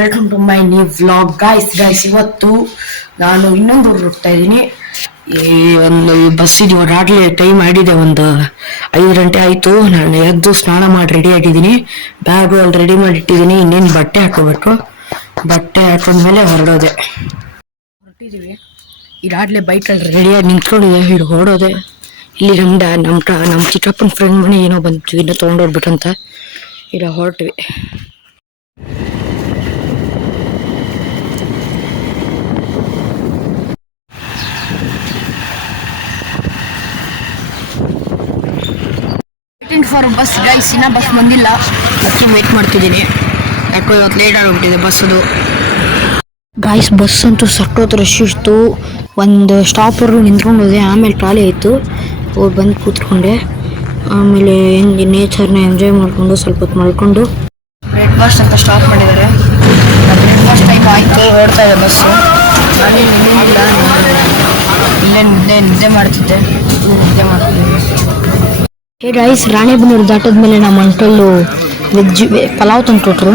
Welcome to my new vlog guys ಇವತ್ತು ನಾನು ಇನ್ನೊಂದು ಊರಿಗೆ ಹೋಗ್ತಾ ಇದ್ದೀನಿ. ಈ ಒಂದು ಬಸ್ ಇದೆ, ಹೊರಡಲಿ ಟೈಮ್ ಆಗಿದೆ, ಒಂದು 5 ಗಂಟೆ ಆಯಿತು. ನಾನು ಎದ್ದು ಸ್ನಾನ ಮಾಡಿ ರೆಡಿ ಆಗಿದ್ದೀನಿ, ಬ್ಯಾಗು ಅಲ್ಲಿ ರೆಡಿ ಮಾಡಿ ಇಟ್ಟಿದ್ದೀನಿ. ಇನ್ನೇನು ಬಟ್ಟೆ ಹಾಕೋಬೇಕು, ಬಟ್ಟೆ ಹಾಕೊಂಡ್ಮೇಲೆ ಹೊರಟಿದ್ದೀವಿ. ಈಗಾಗಲೇ ಬೈಕಲ್ಲಿ ರೆಡಿಯಾಗಿ ನಿಂತ್ಕೊಂಡಿದೆ, ಇಲ್ಲಿ ಹೊರಡೋದೆ. ಇಲ್ಲಿ ನಮ್ಮ ಚಿಕ್ಕಪ್ಪನ ಫ್ರೆಂಡ್ ಮನೆ ಏನೋ ಬಂತು, ಇನ್ನೂ ತೊಗೊಂಡೋಗ್ಬೇಕಂತ ಈಗ ಹೊರಟ್ವಿ. ಫಾರ್ ಬಸ್ ಗೈಸ್, ಇನ್ನ ಬಸ್ ಬಂದಿಲ್ಲ, ಅದಕ್ಕೆ ವೇಟ್ ಮಾಡ್ತಿದ್ದೀನಿ. ಯಾಕೋ ಇವತ್ತು ಲೇಟ್ ಆಗಿಬಿಟ್ಟಿದೆ ಬಸ್ಸದು. ಗೈಸ್ ಬಸ್ ಅಂತೂ ಸಟ್ಟೋತ್ ರಶ್ ಇತ್ತು. ಒಂದು ಸ್ಟಾಪರ್ರು ನಿಂತ್ಕೊಂಡು ಹೋದೆ, ಆಮೇಲೆ ಖಾಲಿ ಆಯಿತು. ಹೋಗಿ ಬಂದು ಕೂತ್ಕೊಂಡೆ. ಆಮೇಲೆ ಹೆಂಗೆ ನೇಚರ್ನ ಎಂಜಾಯ್ ಮಾಡಿಕೊಂಡು ಸ್ವಲ್ಪ ಹೊತ್ತು ಮಾಡ್ಕೊಂಡು ಬ್ರೇಕ್ಫಾಸ್ಟ್ ಅಂತ ಸ್ಟಾಪ್ ಮಾಡಿದ್ದಾರೆ. ಬ್ರೇಕ್ಫಾಸ್ಟ್ ಟೈಮ್ ಆಯಿತು, ಹೊರಡ್ತಾ ಇದೆ ಬಸ್ಸು. ಅಲ್ಲಿ ನಿದ್ದೆ ಮಾಡ್ತಿದ್ದೆ. ಹೇ ಗೈಸ್, ರಾಣೆಬೆನ್ನೂರು ದಾಟದ್ಮೇಲೆ ನಮ್ಮ ಅಂಕಲ್ಲು ಪಲಾವ್ ತಂದುಕೊಟ್ರು.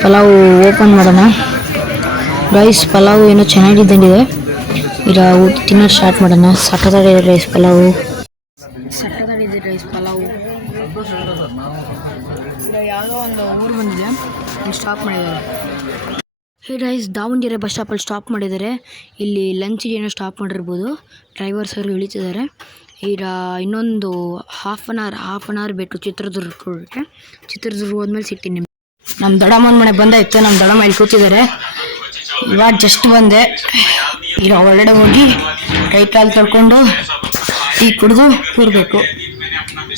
ಪಲಾವ್ ಓಪನ್ ಮಾಡೋಣ. ರೈಸ್ ಪಲಾವ್ ಏನೋ ಚೆನ್ನಾಗಿದ್ದಂಗಿದೆ. ಈಗ ಊಟ ತಿನ್ನೋದು ಸ್ಟಾರ್ಟ್ ಮಾಡೋಣ. ಸಕ್ಕತ್ತಾಗಿದೆ ರೈಸ್ ಪಲಾವು. ಯಾವುದೋ ಒಂದು ಊರು ಬಂದಿದೆ, ಸ್ಟಾಪ್ ಮಾಡಿದ್ದಾರೆ. ಹೇ ರೈಸ್, ದಾವಣಗೆರೆ ಬಸ್ ಸ್ಟಾಪಲ್ಲಿ ಸ್ಟಾಪ್ ಮಾಡಿದ್ದಾರೆ. ಇಲ್ಲಿ ಲಂಚಿಗೆ ಏನೋ ಸ್ಟಾಪ್ ಮಾಡಿರ್ಬೋದು. ಡ್ರೈವರ್ ಸರ್ ಇಳಿತಿದ್ದಾರೆ. ಈಗ ಇನ್ನೊಂದು ಹಾಫ್ ಆನ್ ಅವರ್ ಬೇಕು ಚಿತ್ರದುರ್ಗಕ್ಕೆ. ಚಿತ್ರದುರ್ಗ ಹೋದ್ಮೇಲೆ ಸಿಗ್ತೀನಿ. ನಮ್ಮ ದೊಡ್ಡಮ್ಮನ ಮನೆ ಬಂದಾಯ್ತು. ನಮ್ಮ ದೊಡ್ಡಮ್ಮ ಇಲ್ಲಿ ಕೂತಿದ್ದಾರೆ. ಇವಾಗ ಜಸ್ಟ್ ಬಂದೆ. ಈಗ ಒಳಗಡೆ ಹೋಗಿ ಕೈ ಕಾಲು ತೊಳ್ಕೊಂಡು ಟೀ ಕುಡಿದು ಕೂರಬೇಕು.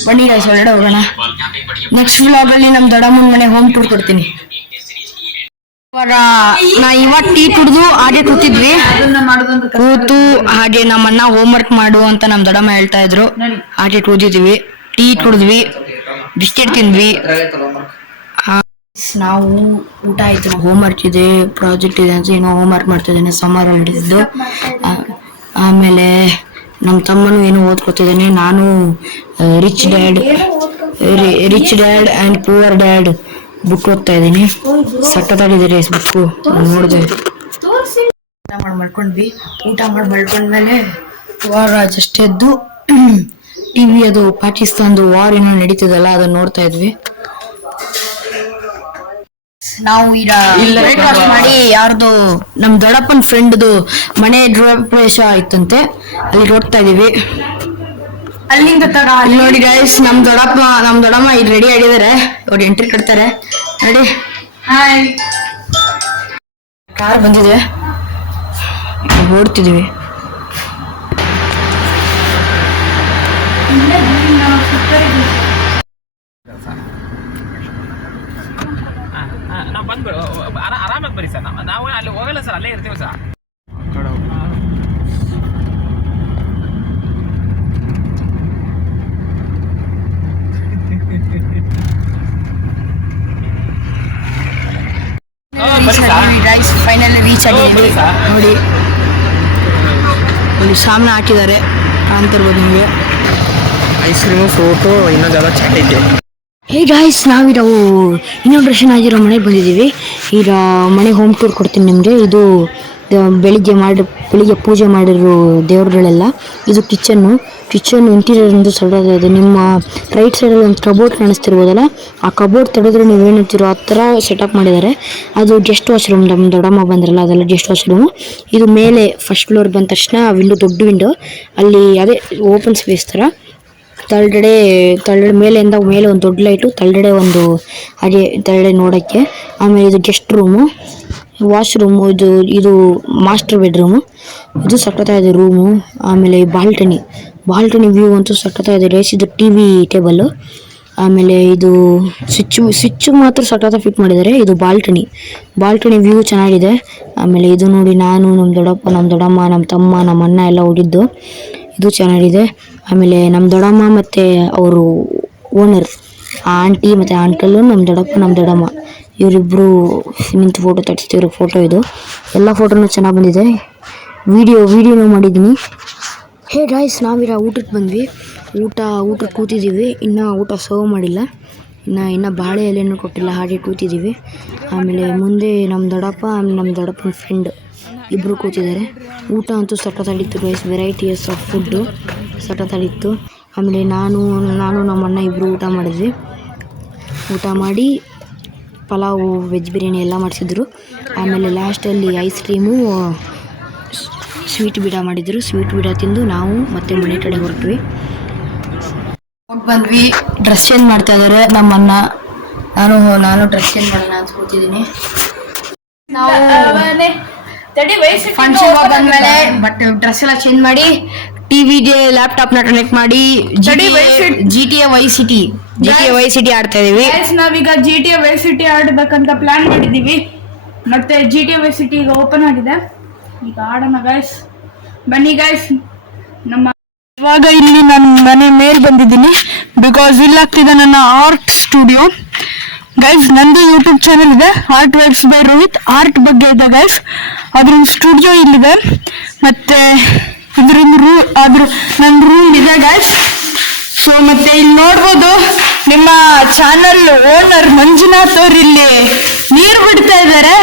ಬನ್ನಿ ಗೈಸ್, ಒಳಗಡೆ ಹೋಗೋಣ. ನೆಕ್ಸ್ಟ್ ವ್ಲಾಗಲ್ಲಿ ನಮ್ಮ ದೊಡ್ಡಮ್ಮನ ಮನೆ ಹೋಮ್ ಟೂರ್ ಕೊಡ್ತೀನಿ. ಇವಾಗ ಟೀ ಕುಡಿದು ಹಾಗೆ ಕೂತಿದ್ವಿ. ಕೂತು ಹಾಗೆ ನಮ್ಮಣ್ಣ ಹೋಮ್ ವರ್ಕ್ ಮಾಡು ಅಂತ ನಮ್ಮ ದೊಡ್ಡಮ್ಮ ಹೇಳ್ತಾ ಇದ್ರು. ಹಾಗೆ ಕೂತಿದ್ವಿ, ಟೀ ಕುಡಿದ್ವಿ, ಬಿಸ್ಕೆಟ್ ತಿಂದ್ವಿ. ನಾವು ಊಟ ಆಯ್ತು, ಹೋಮ್ ವರ್ಕ್ ಇದೆ, ಪ್ರಾಜೆಕ್ಟ್ ಇದೆ ಅಂತ ಏನೋ ಹೋಮ್ ವರ್ಕ್ ಮಾಡ್ತಾ ಇದ್ದೇನೆ, ಸಮ್ಮರ್ ಹಿಡಿದಿದ್ದು. ಆಮೇಲೆ ನಮ್ಮ ತಮ್ಮನು ಏನೋ ಓದ್ಕೊತಿದ್ದಾನೆ. ನಾನು rich dad and poor dad book ಓದ್ತಾ ಇದ್ದೀನಿ. ಸಕ್ಕತ್ತಾಗಿದೆ ರೈಸ್ ಬುಕ್ಕು, ನೋಡಿದೆ. ಊಟ ಮಾಡಿ ಮಲ್ಕೊಂಡ್ಮೇಲೆ ವಾರ ಜಸ್ಟ್ ಎದ್ದು ಟಿವಿ ಅದು ಪಾಕಿಸ್ತಾನದ ವಾರ್ ಏನೋ ನಡೀತದಲ್ಲ, ಅದನ್ನ ನೋಡ್ತಾ ಇದ್ವಿ. ನಾವು ಈಗ ಬ್ರೇಕ್ಫಾಸ್ಟ್ ಮಾಡಿ ಯಾರ್ದು ನಮ್ಮ ದೊಡ್ಡಪ್ಪನ ಫ್ರೆಂಡ್ದು ಮನೆ ಗೃಹ ಪ್ರವೇಶ ಆಯ್ತಂತೆ, ಅಲ್ಲಿ ಹೋಗ್ತಾ ಇದೀವಿ. ಅಲ್ಲಿಂದ ನೋಡಿ ಗೈಸ್, ನಮ್ಮ ದೊಡ್ಡಮ್ಮ ಇಲ್ಲಿ ರೆಡಿ ಆಗಿದ್ದಾರೆ. ಅವ್ರು ಎಂಟ್ರಿ ಕಟ್ತಾರೆ ನೋಡಿ. ಕಾರ್ ಬಂದಿದೆ, ಓಡ್ತಿದೀವಿ. ಬಂದ್ಬಿಡು, ಆರಾಮಾಗಿ ಬರಿ ಸರ್. ನಾವು ಅಲ್ಲಿ ಹೋಗಲ್ಲ ಸರ್, ಅಲ್ಲೇ ಇರ್ತೀವಿ ಸರ್. ಫೈನಲಿ ರೀಚ್ ಆಗಿದ್ದೀವಿ ನೋಡಿ. ಇಲ್ಲಿ ಸಾಮನೆ ಹಾಕಿದ್ದಾರೆ, ಕಾಣ್ತಿರ್ಬೋದು ನಿಮಗೆ. ಐಸ್ ಕ್ರೀಮು, ಫ್ರೂಟು, ಇನ್ನೊಂದೆಲ್ಲ ಚಾಟ್ ಇದೆ. ಹೇ ಗಾಯ್ಸ್, ನಾವೀಗ ಇನಾಗ್ರೇಷನ್ ಆಗಿರೋ ಮನೆಗೆ ಬಂದಿದ್ದೀವಿ. ಈಗ ಮನೆ ಹೋಮ್ ಟೂರ್ ಕೊಡ್ತೀನಿ ನಿಮಗೆ. ಇದು ಬೆಳಿಗ್ಗೆ ಪೂಜೆ ಮಾಡಿರೋ ದೇವ್ರುಗಳೆಲ್ಲ. ಇದು ಕಿಚನ್ ಇಂಟೀರಿಯರ್ ಎಂದು ಸಡೋದಿದೆ. ನಿಮ್ಮ ರೈಟ್ ಸೈಡಲ್ಲಿ ಒಂದು ಕಬೋರ್ಡ್ ಕಾಣಿಸ್ತಿರ್ಬೋದಲ್ಲ, ಆ ಕಬೋರ್ಡ್ ತೆಗೆದ್ರೆ ನೀವು ಏನಿರ್ತೀರೋ ಆ ಥರ ಸೆಟಪ್ ಮಾಡಿದ್ದಾರೆ. ಅದು ಗೆಸ್ಟ್ ವಾಶ್ರೂಮ್, ನಮ್ಮ ದೊಡ್ಡಮ್ಮ ಬಂದ್ರಲ್ಲ ಅದೆಲ್ಲ ಗೆಸ್ಟ್ ವಾಶ್ರೂಮು. ಇದು ಮೇಲೆ ಫಸ್ಟ್ ಫ್ಲೋರ್ ಬಂದ ತಕ್ಷಣ ವಿಂಡೋ, ದೊಡ್ಡ ವಿಂಡೋ, ಅಲ್ಲಿ ಅದೇ ಓಪನ್ ಸ್ಪೇಸ್ ಥರ. ತಳಗಡೆ ಮೇಲೆಯಿಂದ ಮೇಲೆ ಒಂದು ದೊಡ್ಡ ಲೈಟು, ತಳಗಡೆ ಒಂದು ಹಾಗೆ ತಳಗಡೆ ನೋಡೋಕ್ಕೆ. ಆಮೇಲೆ ಇದು ಗೆಸ್ಟ್ ರೂಮು, ವಾಶ್ರೂಮು, ಇದು ಮಾಸ್ಟರ್ ಬೆಡ್ರೂಮು. ಇದು ಸಕ್ಕತ್ತಾಗಿದೆ ರೂಮು. ಆಮೇಲೆ ಬಾಲ್ಕನಿ ವ್ಯೂ ಅಂತೂ ಸಕ್ಕತ್ತಾಗಿದೆ ರೇಸ್. ಇದು TV ಟೇಬಲ್ಲು. ಆಮೇಲೆ ಇದು ಸ್ವಿಚ್ಚು ಮಾತ್ರ ಸಕ್ಕತ್ತಾಗಿ ಫಿಟ್ ಮಾಡಿದ್ದಾರೆ. ಇದು ಬಾಲ್ಕನಿ ವ್ಯೂ ಚೆನ್ನಾಗಿದೆ. ಆಮೇಲೆ ಇದು ನೋಡಿ, ನಾನು, ನಮ್ಮ ದೊಡ್ಡಪ್ಪ, ನಮ್ಮ ದೊಡ್ಡಮ್ಮ, ನಮ್ಮ ತಮ್ಮ, ನಮ್ಮ ಅಣ್ಣ ಎಲ್ಲ ಹೋಗಿದ್ದು. ಇದು ಚೆನ್ನಾಗಿದೆ. ಆಮೇಲೆ ನಮ್ಮ ದೊಡ್ಡಮ್ಮ ಮತ್ತು ಅವರು ಓನರ್ ಆಂಟಿ ಮತ್ತು ಅಂಕಲ್ಲು, ನಮ್ಮ ದೊಡ್ಡಪ್ಪ, ನಮ್ಮ ದೊಡ್ಡಮ್ಮ ಇವರಿಬ್ಬರು ನಿಂತು ಫೋಟೋ ತೆಗಿಸ್ತಿರೋ ಫೋಟೋ ಇದು. ಎಲ್ಲ ಫೋಟೋನೂ ಚೆನ್ನಾಗಿ ಬಂದಿದೆ. ವಿಡಿಯೋನೂ ಮಾಡಿದ್ದೀನಿ. ಹೇ ಗಾಯ್ಸ್, ನಾವೀಗ ಊಟಕ್ಕೆ ಬಂದ್ವಿ. ಊಟಕ್ಕೆ ಕೂತಿದ್ದೀವಿ. ಇನ್ನೂ ಊಟ ಸರ್ವ್ ಮಾಡಿಲ್ಲ. ಇನ್ನು ಬಾಳೆ ಎಲೆಯನ್ನು ಕೊಟ್ಟಿಲ್ಲ, ಹಾಗೆ ಕೂತಿದ್ದೀವಿ. ಆಮೇಲೆ ಮುಂದೆ ನಮ್ಮ ದೊಡ್ಡಪ್ಪನ ಫ್ರೆಂಡ್ ಇಬ್ಬರು ಕೂತಿದ್ದಾರೆ. ಊಟ ಅಂತೂ ಸಖತ್ತಾಗಿತ್ತು ಗೈಸ್, ವೆರೈಟೀಸ್ ಆಫ್ ಫುಡ್ಡು ಸಖತ್ತಾಗಿತ್ತು. ಆಮೇಲೆ ನಾನು ನಮ್ಮ ಅಣ್ಣ ಇಬ್ಬರು ಊಟ ಮಾಡಿದ್ವಿ. ಊಟ ಮಾಡಿ ಪಲಾವು, ವೆಜ್ ಬಿರಿಯಾನಿ ಎಲ್ಲ ಮಾಡಿಸಿದ್ರು. ಆಮೇಲೆ ಲಾಸ್ಟಲ್ಲಿ ಐಸ್ ಕ್ರೀಮು, ಸ್ವೀಟ್ ಬೀಡ ಮಾಡಿದ್ರು. ಸ್ವೀಟ್ ಬೀಡ ತಿಂದು ನಾವು ಮತ್ತೆ ಮನೆ ಕಡೆ ಹೊರಟ್ವಿ. ಬಂದ್ವಿ. ಡ್ರೆಸ್ ಚೇಂಜ್ ಮಾಡ್ತಾ ಇದ್ದಾರೆ ನಮ್ಮನ್ನ. ನಾನು ಡ್ರೆಸ್ ಚೇಂಜ್ ಮಾಡೋಣ ಅಂತ ಕೂತಿದ್ದೀನಿ. ನಾವು ಫಂಕ್ಷನ್ ಬಂದ್ಮೇಲೆ ಬಟ್ ಡ್ರೆಸ್ ಎಲ್ಲ ಚೇಂಜ್ ಮಾಡಿ ಟಿವಿಗೆ ಲ್ಯಾಪ್ಟಾಪ್ನ ಕನೆಕ್ಟ್ ಮಾಡಿ GTA Vice City ಆಡ್ತಾ ಇದೀವಿ. ನಾವೀಗ GTA Vice City ಆಡ್ಬೇಕಂತ ಪ್ಲಾನ್ ಮಾಡಿದೀವಿ. ಮತ್ತೆ GTA Vice City ಈಗ ಓಪನ್ ಆಗಿದೆ, ಈಗ ಆಡೋಣ ಗೈಸ್. ಬನ್ನಿ ಗೈಸ್. ಇವಾಗ ಇಲ್ಲಿ ನನ್ನ ಮನೆ ಮೇಲೆ ಬಂದಿದ್ದೀನಿ ಬಿಕಾಸ್ ಇಲ್ಲಾಗ್ತಿದೆ ನನ್ನ ಆರ್ಟ್ ಸ್ಟುಡಿಯೋ ಗೈಸ್. ನಂದು ಯೂಟ್ಯೂಬ್ ಚಾನಲ್ ಇದೆ, art vibes by Rohit. Art ಬಗ್ಗೆ ಇದೆ ಗೈಸ್. ಅದ್ರೊಂದು ಸ್ಟುಡಿಯೋ ಇಲ್ಲಿದೆ, ಮತ್ತೆ ನನ್ನ ರೂಮ್ ಇದೆ ಗೈಸ್. ಸೊ ಮತ್ತೆ ಇಲ್ಲಿ ನೋಡ್ಬೋದು ನಿಮ್ಮ ಚಾನಲ್ ಓನರ್ ಮಂಜುನಾಥ್ ಅವ್ರು ಇಲ್ಲಿ ನೀರು ಬಿಡ್ತಾ ಇದ್ದಾರೆ.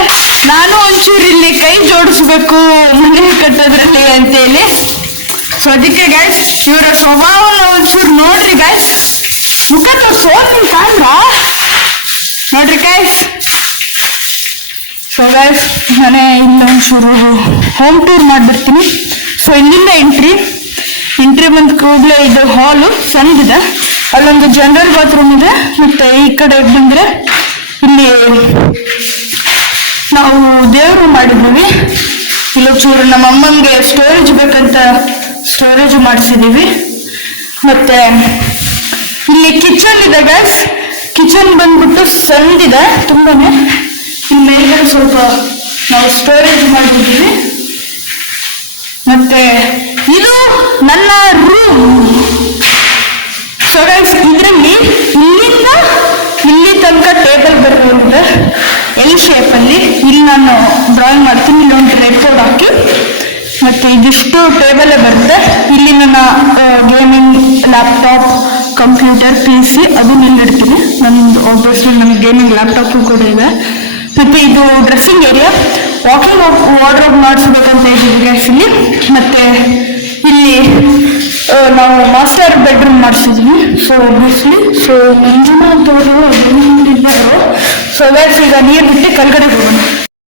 ನಾನು ಒಂಚೂರು ಇಲ್ಲಿ ಕೈ ಜೋಡಿಸ್ಬೇಕು ಮನೆ ಕಟ್ಟೋದ್ರಲ್ಲಿ ಅಂತೇಳಿ. ಸೊ ಅದಕ್ಕೆ ಗೈಸ್ ಇವರ ಸ್ವಭಾವನ ಒಂಚೂರು ನೋಡ್ರಿ ಗೈಸ್. ಮುಖ ತೋರ್ಸ್ತೀನಿ ಕಾಣ್ರಾ ನೋಡ್ರಿ ಗೈಸ್. ಸೊ ಗೈಸ್ ಮನೆ ಇಲ್ಲ ಒಂಚೂರು ಹೋಮ್ ಟೂರ್ ಮಾಡಿಬಿಡ್ತೀನಿ. ಸೊ ಇಲ್ಲಿಂದ ಎಂಟ್ರಿ ಬಂದ ಕೂಡಲೇ ಇದು ಹಾಲು ಸಣ್ಣದಿದೆ, ಅಲ್ಲೊಂದು ಜನರಲ್ ಬಾತ್ರೂಮ್ ಇದೆ. ಮತ್ತೆ ಈ ಕಡೆ ಬಂದ್ರೆ ಇಲ್ಲಿ ನಾವು ದೇವರು ಮಾಡಿದ್ದೀವಿ. ಇಲ್ಲೊಂಚೂರು ನಮ್ಮ ಅಮ್ಮಂಗೆ ಸ್ಟೋರೇಜ್ ಬೇಕಂತ ಸ್ಟೋರೇಜ್ ಮಾಡಿಸಿದ್ದೀವಿ. ಮತ್ತೆ ಇಲ್ಲಿ ಕಿಚನ್ ಇದೆ ಗೈಸ್. ಕಿಚನ್ ಬಂದ್ಬಿಟ್ಟು ಸಣ್ಣದಿದೆ ತುಂಬಾನೇ. ಇಲ್ಲಿ ಮೇಲ್ಗಡೆ ಸ್ವಲ್ಪ ನಾವು ಸ್ಟೋರೇಜ್ ಮಾಡಿದ್ದೀವಿ. ಮತ್ತೆ ಇದು ನನ್ನ ರೂಮ್. ಸೊ ಗೈಸ್ ಇದರಲ್ಲಿ ಇಲ್ಲಿಂದ ಇಲ್ಲಿ ತನಕ ಟೇಬಲ್ ಬರುತ್ತೆ ಎಲ್ ಶೇಪಲ್ಲಿ. ಇಲ್ಲಿ ನಾನು ಡ್ರಾಯಿಂಗ್ ಮಾಡ್ತೀನಿ. ಇಲ್ಲಿ ಒಂದು ರೆಡ್ ಬೋರ್ಡ್ ಹಾಕಿ ಮತ್ತೆ ಇದಿಷ್ಟು ಟೇಬಲೇ ಬರುತ್ತೆ. ಇಲ್ಲಿ ನನ್ನ ಗೇಮಿಂಗ್ ಲ್ಯಾಪ್ಟಾಪ್, ಕಂಪ್ಯೂಟರ್, PC ಅದನ್ನ ಇಲ್ಲಿ ಇಡ್ತೀನಿ. ನಂದು ಆಬ್ವಿಯಸ್ಲಿ ನನಗೆ ಗೇಮಿಂಗ್ ಲ್ಯಾಪ್ಟಾಪು ಕೂಡ ಇದೆ. ಮತ್ತೆ ಇದು ಡ್ರೆಸ್ಸಿಂಗ್ ಏರಿಯಾ, ವಾಕಿಂಗ್ ವಾರ್ಡ್ರೋಬ್ ಮಾಡಿಸ್ಬೇಕಂತ ಇದ್ದೀವಿ ಆ್ಯಕ್ಚುಲಿ. ಮತ್ತೆ ಇಲ್ಲಿ ನಾವು ಮಾಸ್ಟರ್ ಬೆಡ್ರೂಮ್ ಮಾಡಿಸಿದ್ವಿ. ಸೊ ಆಬ್ವಿಯಸ್ಲಿ ಸೊ ಮಂಜುನಾಥ್ ಅವರು ಇದ್ದಾರೆ. ಸೊ ಗೈಸ್ ಈಗ ನೀರು ಬಿಟ್ಟು ಕೆಳಗಡೆ ಹೋಗೋಣ.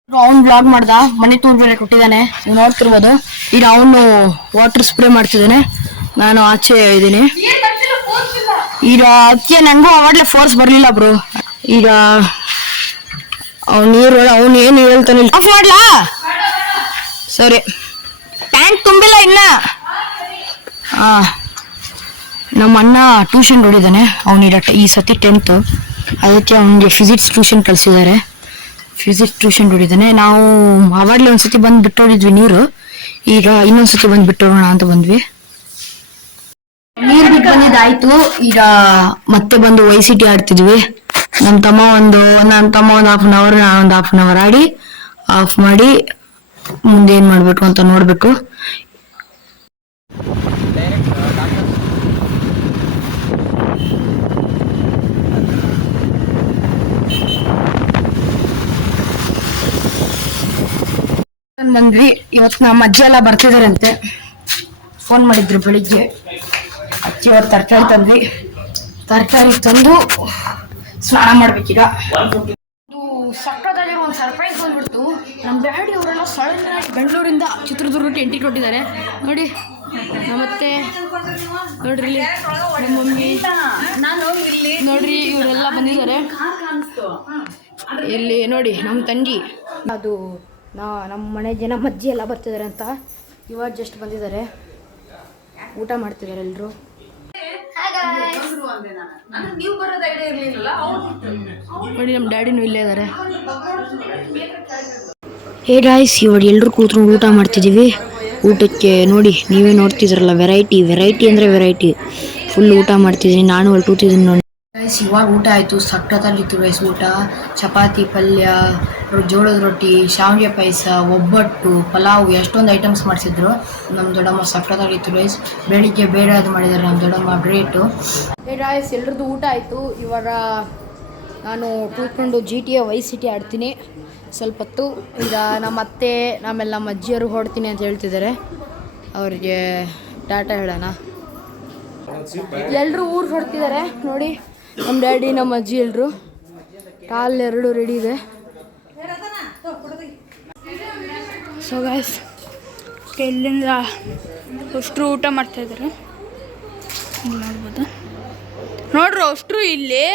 ಅವ್ನು ಬ್ಲಾಗ್ ಮಾಡ್ದ, ಮನೆ ಟೂರ್ ಬೇರೆ ಕೊಟ್ಟಿದ್ದಾನೆ, ನೀವು ನೋಡ್ತಿರ್ಬೋದು. ಈಗ ಅವನು ವಾಟರ್ ಸ್ಪ್ರೇ ಮಾಡ್ತಿದ್ದಾನೆ, ನಾನು ಆಚೆ ಇದ್ದೀನಿ. ಈಗ ಅದಕ್ಕೆ ನನಗೂ ಅವಾಗಲೇ ಫೋರ್ಸ್ ಬರಲಿಲ್ಲ ಬ್ರೋ. ಈಗ ಅವನು ಏನು ಹೇಳ್ತಾನೆ, ಆಫ್ ಮಾಡ್ಲಾ? ಸರಿ, ಟ್ಯಾಂಕ್ ತುಂಬಿಲ್ಲ ಇನ್ನ. ನಮ್ಮ ಅಣ್ಣ ಟ್ಯೂಷನ್ ನೋಡಿದ್ದಾನೆ. ಅವನಿಗೆ ಈ ಸತಿ 10th, ಅದಕ್ಕೆ ಅವನಿಗೆ ಫಿಸಿಕ್ಸ್ ಟ್ಯೂಷನ್ ಕಳಿಸಿದ್ದಾರೆ. ಫಿಸಿಕ್ಸ್ ಟ್ಯೂಷನ್ ನೋಡಿದ್ದಾನೆ. ನಾವು ಅವಾಗಲೇ ಒಂದ್ಸತಿ ಬಂದು ಬಿಟ್ಟೋಡಿದ್ವಿ ನೀರು, ಈಗ ಇನ್ನೊಂದ್ಸತಿ ಬಂದು ಬಿಟ್ಟೋಗೋಣ ಅಂತ ಬಂದ್ವಿ. ನೀರು ಬಿಟ್ಟು ಬಂದಿದ್ದಾಯ್ತು. ಈಗ ಮತ್ತೆ ಬಂದು YCT ಆಡ್ತಿದ್ವಿ. ನಮ್ಮ ತಮ್ಮ ಒಂದು ಹಾಫ್ ಅನ್ ಅವರ್, ನಾನೊಂದು ಹಾಫ್ ಅನ್ ಅವರ್ ಆಡಿ ಆಫ್ ಮಾಡಿ ಮುಂದೆ ಏನ್ ಮಾಡ್ಬೇಕು ಅಂತ ನೋಡ್ಬೇಕು. ಬಂದ್ವಿ. ಇವತ್ತು ನಮ್ಮ ಅಜ್ಜಿ ಎಲ್ಲ ಬರ್ತಿದಾರಂತೆ, ಫೋನ್ ಮಾಡಿದ್ರು ಬೆಳಿಗ್ಗೆ. ಅಜ್ಜಿ ಅವ್ರು ತರಕಾರಿ ತಂದ್ವಿ. ತರಕಾರಿ ತಂದು ಸ್ನಾನ ಮಾಡ್ಬೇಕೀಗ. ಸಕ್ಕತ್ತಾಗಿರೋ ಒಂದು ಸರ್ಪ್ರೈಸ್ ಬಂದ್ಬಿಡ್ತು. ನಮ್ಮ ಡ್ಯಾಡಿ ಅವರೆಲ್ಲ ಸಡನ್ ಆಗಿ ಬೆಂಗಳೂರಿಂದ ಚಿತ್ರದುರ್ಗಕ್ಕೆ ಎಂಟ್ರಿ ಕೊಟ್ಟಿದ್ದಾರೆ ನೋಡಿ. ಮತ್ತೆ ನೋಡ್ರಿ ಇಲ್ಲಿ ನಮ್ಮ ಮಮ್ಮಿ ನೋಡ್ರಿ, ಇವರೆಲ್ಲ ಬಂದಿದ್ದಾರೆ. ಇಲ್ಲಿ ನೋಡಿ ನಮ್ಮ ತಂಗಿ, ಅದು ನಮ್ಮ ಮನೆ ಜನ ಅಜ್ಜಿ ಎಲ್ಲ ಬರ್ತಿದ್ದಾರೆ ಅಂತ ಇವಾಗ ಜಸ್ಟ್ ಬಂದಿದ್ದಾರೆ. ಊಟ ಮಾಡ್ತಿದ್ದಾರೆ ಎಲ್ಲರೂ. ನೋಡಿ ನಮ್ಮ ಡ್ಯಾಡಿನೂ ಇಲ್ಲೇ ಇದ್ದಾರೆ. ಹೇ ಗಾಯ್ಸ್, ಇವಾಗ ಎಲ್ಲರೂ ಕೂತ್ಕೊಂಡು ಊಟ ಮಾಡ್ತಿದ್ದೀವಿ. ಊಟಕ್ಕೆ ನೋಡಿ, ನೀವೇ ನೋಡ್ತಿದ್ರಲ್ಲ, ವೆರೈಟಿ ಅಂದರೆ ವೆರೈಟಿ ಫುಲ್ ಊಟ ಮಾಡ್ತಿದ್ದೀನಿ. ನಾನು ಹೊರಟೂತಿದ್ದೀನಿ ನೋಡಿ. ಗೈಸ್ ಇವಾಗ ಊಟ ಆಯಿತು, ಸಖತ್ತಾಗಿತ್ತು ಗೈಸ್ ಊಟ. ಚಪಾತಿ, ಪಲ್ಯ, ಜೋಳದ ರೊಟ್ಟಿ, ಶಾವಿಗೆ ಪಾಯಸ, ಒಬ್ಬಟ್ಟು, ಪಲಾವ್, ಎಷ್ಟೊಂದು ಐಟಮ್ಸ್ ಮಾಡಿಸಿದ್ರು ನಮ್ಮ ದೊಡ್ಡಮ್ಮ. ಸಖತ್ತಾಗಿತ್ತು ಗೈಸ್. ಬೆಳಿಗ್ಗೆ ಬೇರೆ ಅದು ಮಾಡಿದ್ದಾರೆ ನಮ್ಮ ದೊಡ್ಡಮ್ಮ, ಗ್ರೇಟು. ಗೈಸ್ ಎಲ್ರದ್ದು ಊಟ ಆಯಿತು. ಇವಾಗ ನಾನು ಕೂತ್ಕೊಂಡು GTA ವೈಸ್ ಸಿಟಿ ಆಡ್ತೀನಿ ಸ್ವಲ್ಪ ಹೊತ್ತು. ಈಗ ನಮ್ಮ ಅತ್ತೆ ಆಮೇಲೆ ನಮ್ಮ ಅಜ್ಜಿಯವರು ಹೊಡ್ತೀನಿ ಅಂತ ಹೇಳ್ತಿದ್ದಾರೆ. ಅವ್ರಿಗೆ ಟಾಟಾ ಹೇಳೋಣ. ಎಲ್ಲರೂ ಊರಿಗೆ ಹೊಡ್ತಿದ್ದಾರೆ ನೋಡಿ. ನಮ್ಮ ಡ್ಯಾಡಿ, ನಮ್ಮ ಅಜ್ಜಿ ಎಲ್ಲರೂ. ಕಾಲ್ ಎರಡು ರೆಡಿ ಇದೆ. ಸೊ ಗೈಸ್ ಇಲ್ಲಿಂದ ಅಷ್ಟರು ಊಟ ಮಾಡ್ತಾಯಿದ್ದಾರೆ, ನೋಡ್ಬೋದು. ನೋಡ್ರಿ ಅಷ್ಟರು ಇಲ್ಲಿ.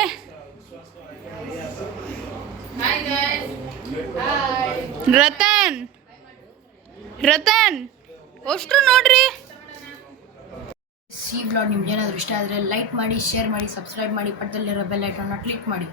ರತನ್ ಅಷ್ಟರು ನೋಡ್ರಿ. ಈ ವ್ಲಾಗ್ ನಿಮ್ಗೆ ಏನಾದರೂ ಇಷ್ಟ ಆದರೆ ಲೈಕ್ ಮಾಡಿ, ಶೇರ್ ಮಾಡಿ, ಸಬ್ಸ್ಕ್ರೈಬ್ ಮಾಡಿ, ಪಕ್ಕದಲ್ಲಿರೋ ಬೆಲ್ ಐಕಾನ್ನ ಕ್ಲಿಕ್ ಮಾಡಿ.